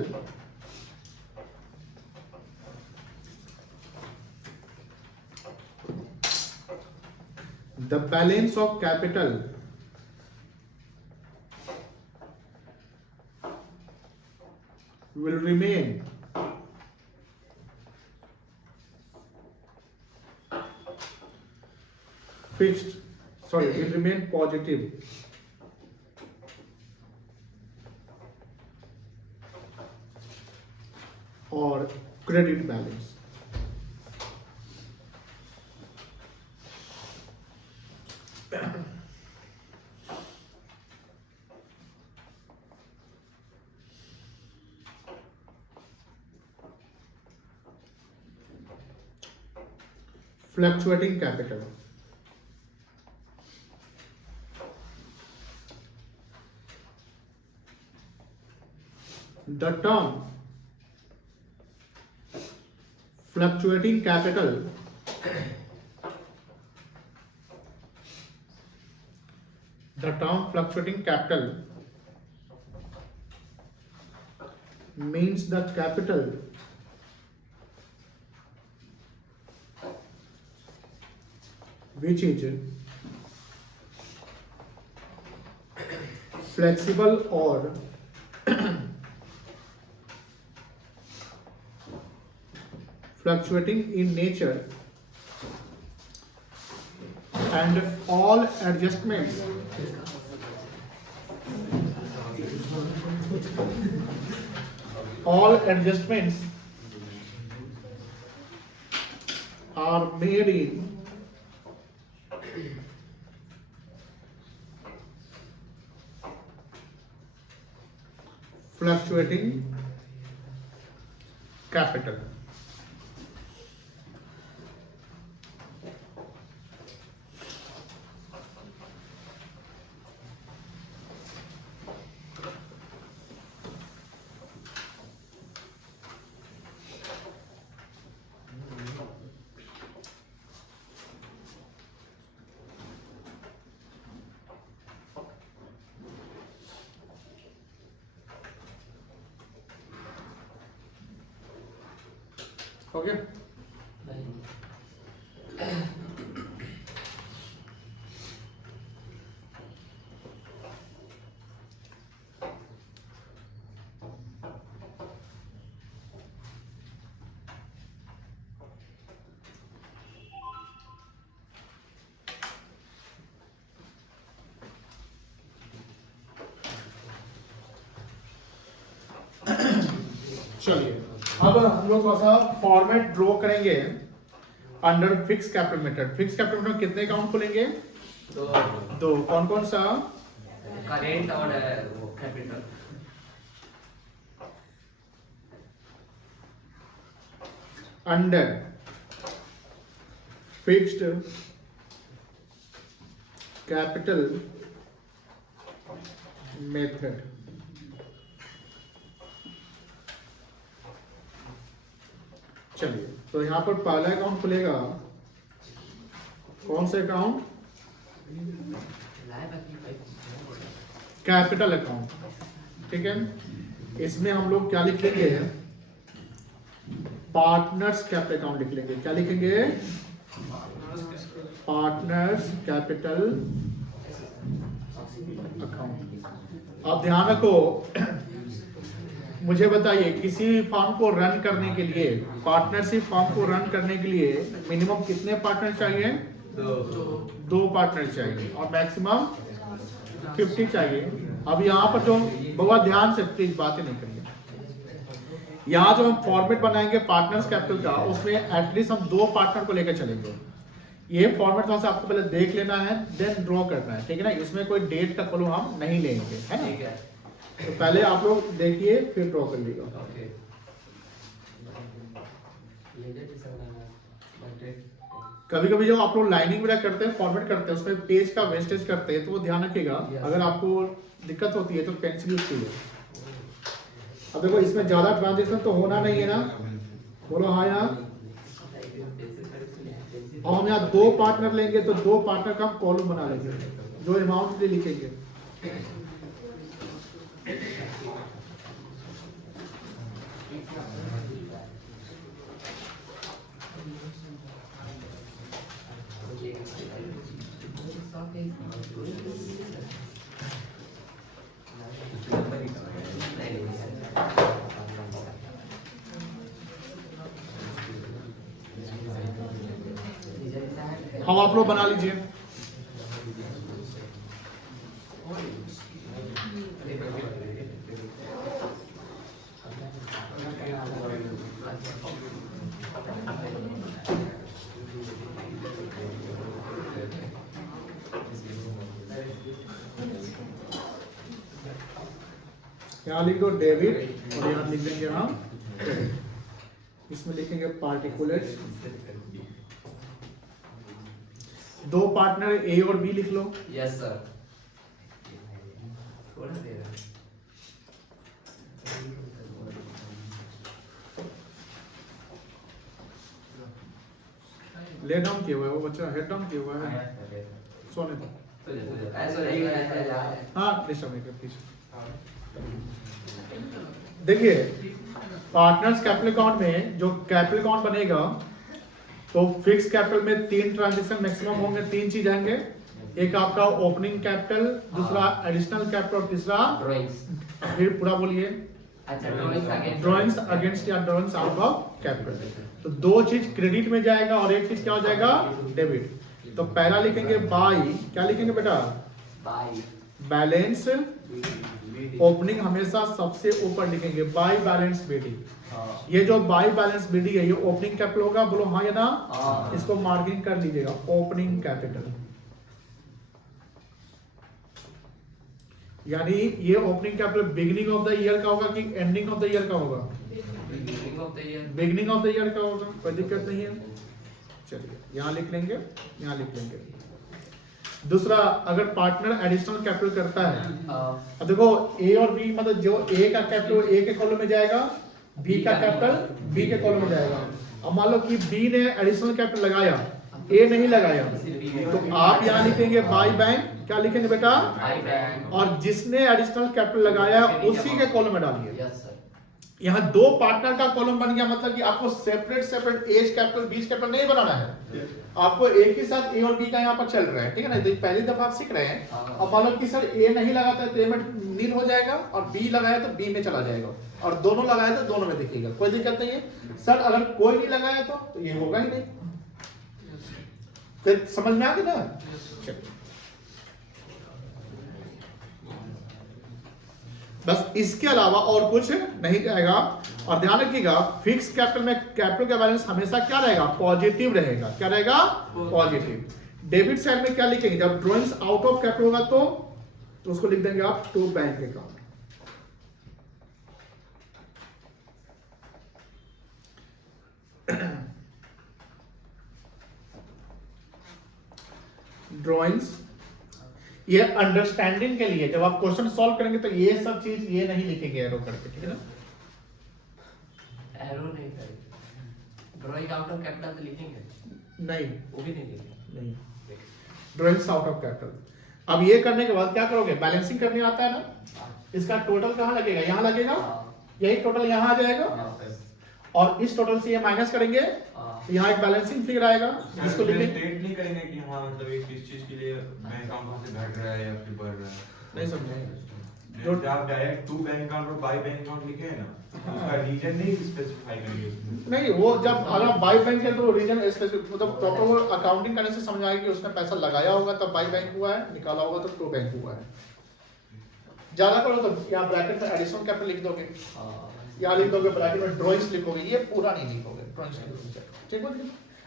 the balance of capital will remain fixed, sorry, will remain positive. Or credit balance. Fluctuating capital. The term fluctuating capital means the capital which is flexible or fluctuating in nature, and all adjustments are made in fluctuating capital. Okay. चलिए अब हम लोग थोड़ा सा format draw करेंगे under fix capital method. Fix capital method में कितने account खुलेंगे? दो। कौन कौन सा? करेंट और capital. Under fixed capital method चलिए तो यहाँ पर पहला अकाउंट खुलेगा। कौन सा अकाउंट? Capital account. ठीक है, इसमें हम लोग क्या लिख लेंगे? पार्टनर्स कैपिटल अकाउंट लिख लेंगे। क्या लिखेंगे? Partners capital account. अब ध्यान रखो, मुझे बताइए किसी फर्म को रन करने के लिए, पार्टनरशिप फर्म को रन करने के लिए मिनिमम कितने पार्टनर चाहिए? दो पार्टनर चाहिए और मैक्सिमम 50 चाहिए। अब यहाँ पर जो बहुत ध्यान से प्लीज बातें नहीं करिए, यहाँ जो हम फॉर्मेट बनाएंगे पार्टनर्स कैपिटल का, उसमें एटलीस्ट हम दो पार्टनर को लेकर चलेंगे। ये फॉर्मेट थोड़ा सा आपको पहले देख लेना है, देन ड्रॉ करना है। ठीक है ना, इसमें कोई डेट का कॉलम हम नहीं लेंगे, है ना? तो पहले आप लोग देखिए फिर ड्रॉ कर लीजिएगा। कभी कभी जो आप लोग लाइनिंग वगैरह करते हैं, फॉर्मेट करते हैं, उसमें पेज का वेस्टेज करते हैं, तो वो ध्यान रखिएगा। अगर आपको दिक्कत होती है तो पेंसिल यूज कीजिए। अब देखो इसमें ज्यादा ट्रांजेक्शन तो होना नहीं है ना, बोलो हाँ ना। और हम यहाँ दो पार्टनर लेंगे तो दो पार्टनर का हम कॉलम बना लेंगे, जो अमाउंट भी लिखेंगे। हम आप लोग बना लीजिए। यहाँ लिख दो डेबिट और यहाँ लिख देंगे हम क्रेडिट। इसमें लिखेंगे पार्टिकुलेट। दो पार्टनर ए और बी लिख लो। Yes sir. थोड़ा दे रहा ले डाउन किया हुआ है वो बच्चा, हेड डाउन किया हुआ है, सोने दो। ऐसा नहीं है। हाँ डिस्टर्ब नहीं कर प्लीज। देखिए पार्टनर्स कैपिटल अकाउंट में जो कैपिटल अकाउंट बनेगा तो फिक्स कैपिटल में 3 ट्रांजैक्शन मैक्सिमम होंगे, 3 चीज आएंगे। एक आपका ओपनिंग कैपिटल, दूसरा एडिशनल कैपिटल और तीसरा ड्राइंग्स। फिर पूरा बोलिए। अच्छा ड्राइंग्स अगेंस्ट या ड्राइंग्स आउट ऑफ कैपिटल। तो दो चीज क्रेडिट में जाएगा और एक चीज क्या हो जाएगा डेबिट। तो पहला लिखेंगे बाय, क्या लिखेंगे बेटा बाय बैलेंस। ओपनिंग हमेशा सबसे ऊपर लिखेंगे बाय बैलेंस बीडी। ये जो बाय बैलेंस बीडी है ये ओपनिंग कैपिटल होगा, बोलो हाँ या ना। इसको मार्किंग कर लीजिएगा ओपनिंग कैपिटल। यानी ये opening capital beginning of the year का होगा कि एंडिंग ऑफ द ईयर का होगा? Beginning of the year. Beginning of the year का होगा, कोई दिक्कत नहीं है। चलिए यहाँ लिख लेंगे, यहाँ लिख लेंगे। दूसरा अगर पार्टनर एडिशनल कैपिटल करता है, अब देखो ए और बी मतलब जो ए का कैपिटल ए के कॉलम में जाएगा, बी का कैपिटल बी के कॉलम में जाएगा। अब मान लो कि बी ने एडिशनल कैपिटल लगाया, ए नहीं लगाया, तो आप यहाँ लिखेंगे बाय बैंक। क्या लिखेंगे बेटा? By bank. और जिसने एडिशनल कैपिटल लगाया उसी के कॉलम में डालिए। Yes sir. यहाँ दो पार्टनर का कॉलम बन गया, मतलब कि आपको सेपरेट सेपरेट एज कैपिटल बीच कैपिटल नहीं बनाना है, आपको एक ही साथ ए और बी का यहाँ पर चल रहा है, ठीक है ना। तो पहली दफा आप सीख रहे हैं। अब मान लो कि सर ए नहीं लगाता है तो ए में नील हो जाएगा, और बी लगाया तो बी में चला जाएगा, और दोनों लगाया तो दोनों में दिखेगा, कोई दिक्कत नहीं है। सर अगर कोई नहीं लगाया तो ये होगा ही नहीं। फिर समझ में आ गया ना? बस इसके अलावा और कुछ नहीं जाएगा। और ध्यान रखिएगा फिक्स कैपिटल में कैपिटल का बैलेंस हमेशा क्या रहेगा? पॉजिटिव रहेगा। क्या रहेगा? पॉजिटिव। डेबिट साइड में क्या लिखेंगे? जब ड्रॉइंग्स आउट ऑफ कैपिटल होगा तो उसको लिख देंगे आप टू बैंक अकाउंट। ड्रॉइंग्स ये अंडरस्टैंडिंग के लिए, जब आप क्वेश्चन सॉल्व करेंगे तो ये सब चीज ये नहीं लिखेंगे एरो करके, ठीक है ना? एरो नहीं करेंगे। ड्राइंग आउट ऑफ कैपिटल तो लिखेंगे नहीं, वो भी नहीं लिखेंगे। नहीं ड्रॉइंग्स आउट ऑफ कैपिटल। अब ये करने के बाद क्या करोगे? बैलेंसिंग करने आता है ना, इसका टोटल कहाँ लगेगा? यहाँ लगेगा, यही टोटल यहाँ आ जाएगा, और इस टोटल से ये माइनस करेंगे तो यहाँ एक बैलेंसिंग फिगर आएगा, जिसको लिखेंगे। स्टेट नहीं करेंगे कि हाँ मतलब ये किस चीज के लिए बैंक अकाउंट से घट रहा है या फिर बढ़ रहा है। नहीं समझे? जो आप डायरेक्ट टू बैंक अकाउंट और बाय बैंक अकाउंट लिखे हैं ना, उसका रीजन नहीं स्पेसिफाई करेंगे उसमें। नहीं, वो जब अगर बाय बैंक है तो रीजन मतलब प्रॉपर वो अकाउंटिंग करने से समझ आएगा कि उसने पैसा लगाया होगा तब बाय बैंक हुआ है, निकाला होगा तो टू बैंक हुआ है। ज्यादा करो तो यहाँ ब्रैकेट में एडिशनल कैपिटल लिख दोगे, यहाँ लिख दोगे ब्रैकेट में ड्रॉइंग्स लिखोगे, ये पूरा नहीं लिखोगे, ड्रॉइंग्स लिखोगे, ठीक है।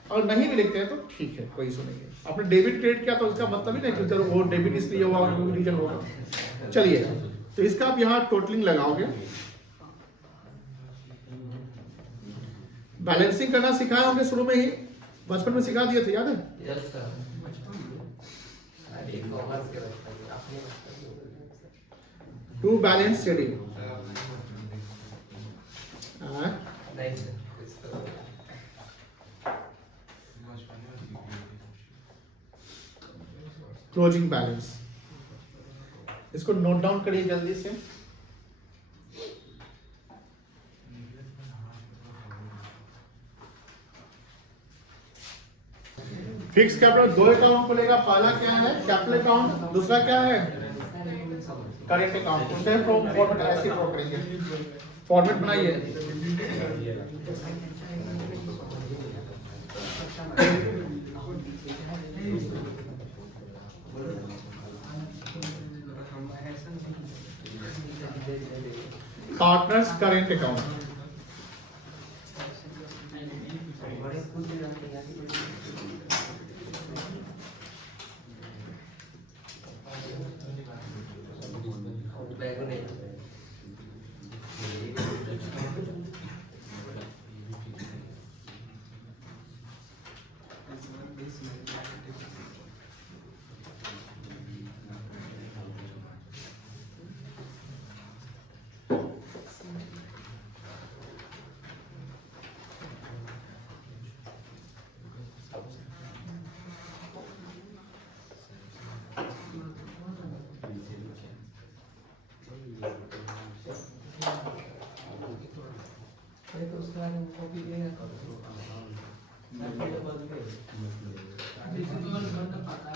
अगर नहीं भी लिखते हैं तो ठीक है, कोई इशू नहीं है। आपने डेबिट क्रेडिट किया तो उसका मतलब ही नहीं कि चलो वो डेबिट इसलिए हुआ और कोई रीजन होगा। चलिए तो इसका आप यहाँ टोटलिंग लगाओगे। बैलेंसिंग करना सिखाए होंगे शुरू में ही, बचपन में सिखा दिए थे, याद है? Yes sir. अरे कॉमर्स के बच्चे अपने टू बैलेंस शेडिंग। नहीं सर। क्लोजिंग बैलेंस, इसको नोट डाउन करिए जल्दी से। फिक्स कैपिटल दो अकाउंट खुलेगा, पहला क्या है? कैपिटल अकाउंट, दूसरा क्या है? Current account. उससे फॉर्मेट ऐसे ड्रॉ करेंगे, फॉर्मेट बनाइए। पार्टनर्स करेंट अकाउंट, कॉपी देगा जिसे तो करना पता है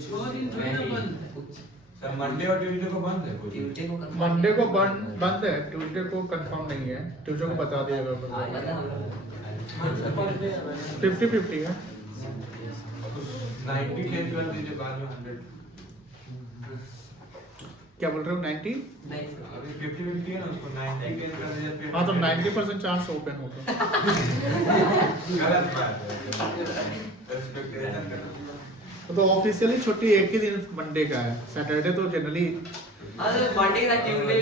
छोड़ इन बंद सर मंडे और ट्यूसडे को बंद है कुछ ट्यूसडे को मंडे को बंद है, ट्यूसडे को कंफर्म नहीं है, ट्यूसडे को बता दिया गया 50-50 है। 90 10 कर दीजिए बाद में 100 क्या बोल रहे हो 90? नहीं अभी 50-50 है ना उसको 90 10 कर दीजिए फिर हाँ तो 90% चांस ओपन होगा। गलत बात है एक्सपेक्टेशन तो ऑफिशियली छुट्टी एक ही दिन मंडे का है, सैटरडे तो जनरली अरे मंडे का ट्यूसडे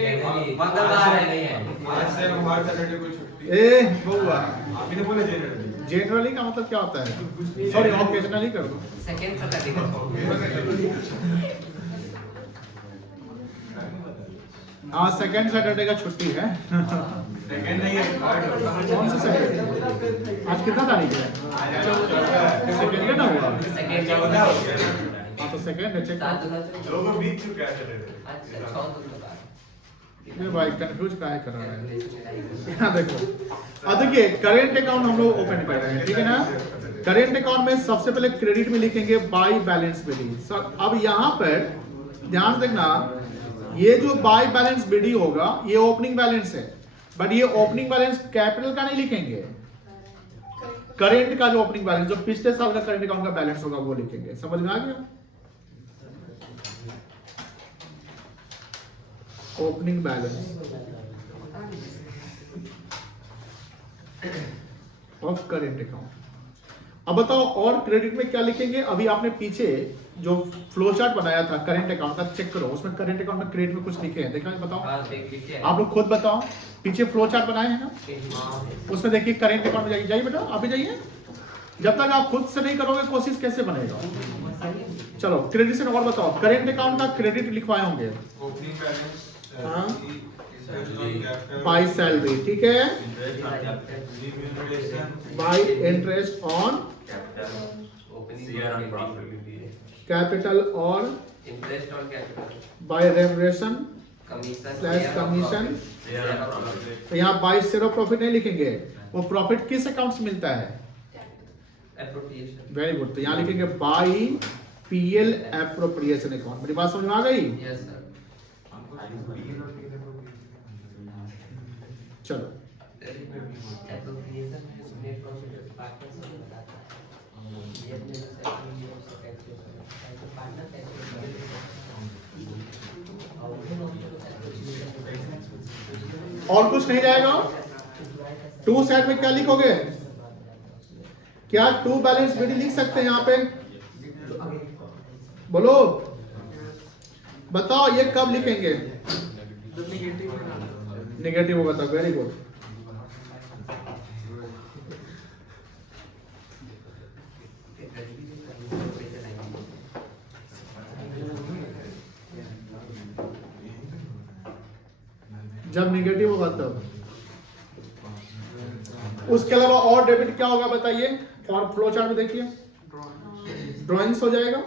मंगलवार है नहीं है आज से हर सैटरडे को छुट्टी ए बहुआ आप ही ने बोले जनरली जनरली का मतलब क्या होता है, सॉरी ऑकेजनली कर दो। सेकंड सैटरडे को हाँ सेकंड सैटरडे का छुट्टी है। सेकंड नहीं है थर्ड कौन सा सैटरडे? आज कितना तारीख है? सेकंड ना हुआ? सेकंड 14 हो गया हाँ तो सेकंड है, चेक करो। लोगों बीत चुका है सैटरडे अच्छा 14 दिन बाद ये भाई कंफ्यूज काहे कर रहा है? यहाँ देखो, अब देखिए करेंट अकाउंट हम लोग ओपन कर रहे हैं, ठीक है ना। करेंट अकाउंट में सबसे पहले क्रेडिट में लिखेंगे बाय बैलेंस बिडी। अब यहाँ पर ध्यान देखना, ये जो बाय बैलेंस बिडी होगा ये ओपनिंग बैलेंस है, बट ये ओपनिंग बैलेंस कैपिटल का नहीं लिखेंगे, करेंट का जो ओपनिंग बैलेंस जो पिछले साल का करेंट अकाउंट का बैलेंस होगा वो लिखेंगे। समझ में आ गया? Opening balance of current account. अब बताओ और क्रेडिट में क्या लिखेंगे? अभी आपने पीछे जो फ्लो चार्ट बनाया था करेंट अकाउंट का, चेक करो, उसमें करेंट अकाउंट में क्रेडिट में कुछ लिखे हैं, देखा? बताओ आप लोग खुद बताओ, पीछे फ्लो चार्ट बनाए हैं ना, उसमें देखिए करेंट अकाउंट में जाइए बेटा, आप भी जाइए। जब तक आप खुद से नहीं करोगे कोशिश कैसे बनेगा? चलो क्रेडिट से और बताओ, करेंट अकाउंट का क्रेडिट लिखवाए होंगे ओपनिंग बैलेंस हाँ बाय सैलरी, ठीक है, बाय इंटरेस्ट ऑन कैपिटल और interest on capital by remuneration commission commission. तो यहाँ बाय शेयर ऑफ प्रॉफिट नहीं लिखेंगे, वो प्रॉफिट किस अकाउंट से मिलता है? एप्रोप्रिएशन। वेरी गुड, तो यहाँ लिखेंगे बाय पीएल एप्रोप्रिएशन अकाउंट। मेरी बात समझ में आ गई? Yes sir. चलो एप्रोप्रिएशन नेट प्रॉफिट पार्टनर से बताता है, ये अपने से पार्टनर कैसे और कुछ नहीं जाएगा। टू साइड में क्या लिखोगे? क्या टू बैलेंस बिडी लिख सकते हैं यहाँ पे? बोलो बताओ, ये कब लिखेंगे? नेगेटिव होगा तब। Very good. जब नेगेटिव होगा तब। उसके अलावा और डेबिट क्या होगा बताइए? और फ्लो चार्ट में देखिए, ड्राइंग्स हो जाएगा।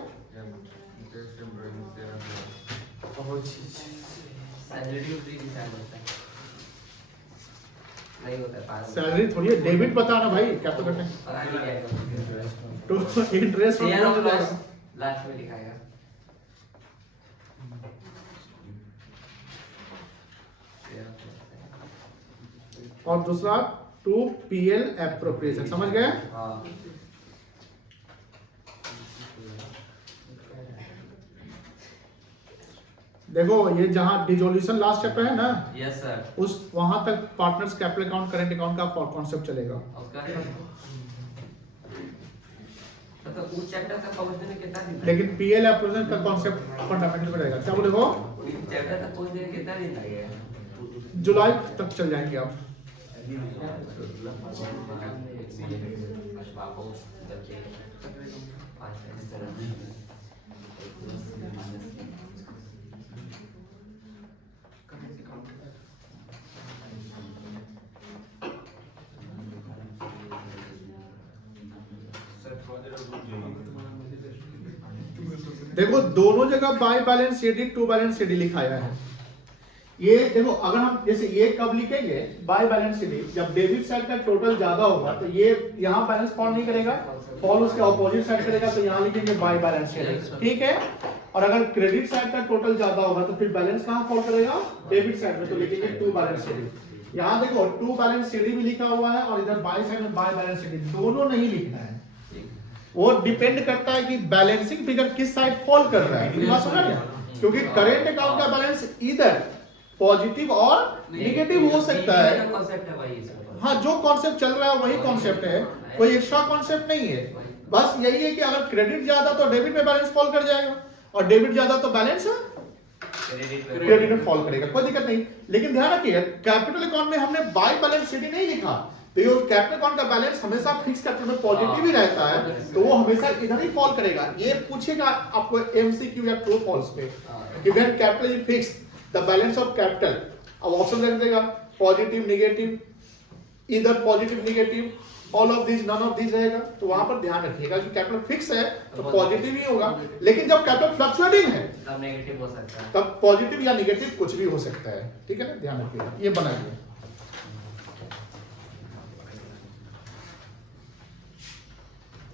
सैलरी थोड़ी है, डेबिट बताना भाई, क्या तो करते हैं तो इंटरेस्ट लास्ट में दिखाएगा। और दूसरा टू पीएल एप्रोप्रिएशन। समझ गए? हाँ। देखो ये जहां डिसोल्यूशन लास्ट चैप्टर है ना, यस सर। उस वहां तक partners capital account current account का कॉन्सेप्ट चलेगा। तो उस चैप्टर तक पहुंचने में कितना दिन लेकिन पीएल एप्रोप्रिएशन का कॉन्सेप्ट फंडामेंटल रहेगा। क्या बोले वो? चैप्टर तक पहुंचने में कितना दिन लगेगा? जुलाई तक चल जाएंगे आप। देखो दोनों जगह by balance CD to balance CD लिखाया है। ये देखो, अगर हम जैसे ये कब लिखेंगे बाय बैलेंस शीट, जब डेबिट साइड का टोटल ज्यादा होगा तो ये यहाँ बैलेंस फॉल नहीं करेगा, फॉल उसके ऑपोजिट साइड करेगा, तो यहाँ लिखेंगे बाय बैलेंस शीट, ठीक है। और अगर क्रेडिट साइड का टोटल ज्यादा होगा तो फिर बैलेंस कहाँ फॉल करेगा, डेबिट साइड में, तो लिखेंगे टू बैलेंस शीट। यहाँ देखो टू बैलेंस शीट भी लिखा हुआ है और इधर बाय साइड में बाय बैलेंस शीट, दोनों नहीं लिखना है। वो डिपेंड करता है कि बैलेंसिंग फिगर किस साइड फॉल कर रहा है, बात समझ रहे हैं? क्योंकि करेंट अकाउंट का बैलेंस इधर पॉजिटिव और नेगेटिव हो सकता है। कॉन्सेप्ट है भाई इसका। हाँ, जो कॉन्सेप्ट चल रहा है वही कॉन्सेप्ट है, कोई एक्स्ट्रा कॉन्सेप्ट नहीं है। बस यही है कि अगर क्रेडिट ज्यादा तो डेबिट में बैलेंस फॉल कर जाएगा, और डेबिट ज्यादा तो बैलेंस क्रेडिट में फॉल करेगा, कोई दिक्कत नहीं। लेकिन ध्यान रखिए, कैपिटल अकाउंट में हमने बाय बैलेंस शीट नहीं लिखा, तो ये कैपिटल अकाउंट का बैलेंस हमेशा फिक्स कैपिटल में पॉजिटिव ही रहता है, तो वो हमेशा इधर ही फॉल करेगा। ये पूछेगा आपको एमसीक्यू या ट्रू फॉल्स पे कि when capital is fix the balance of capital, अब ऑप्शन रख देगा पॉजिटिव, नेगेटिव, इधर positive, negative, all of this, none of this रहेगा। तो वहां पर ध्यान रखिएगा कि कैपिटल फिक्स है तो पॉजिटिव ही होगा, लेकिन जब कैपिटल फ्लक्चुएटिंग है तब नेगेटिव हो सकता है। तब पॉजिटिव या नेगेटिव कुछ भी हो सकता है, ठीक है ना, ध्यान रखिएगा। ये बना लिया।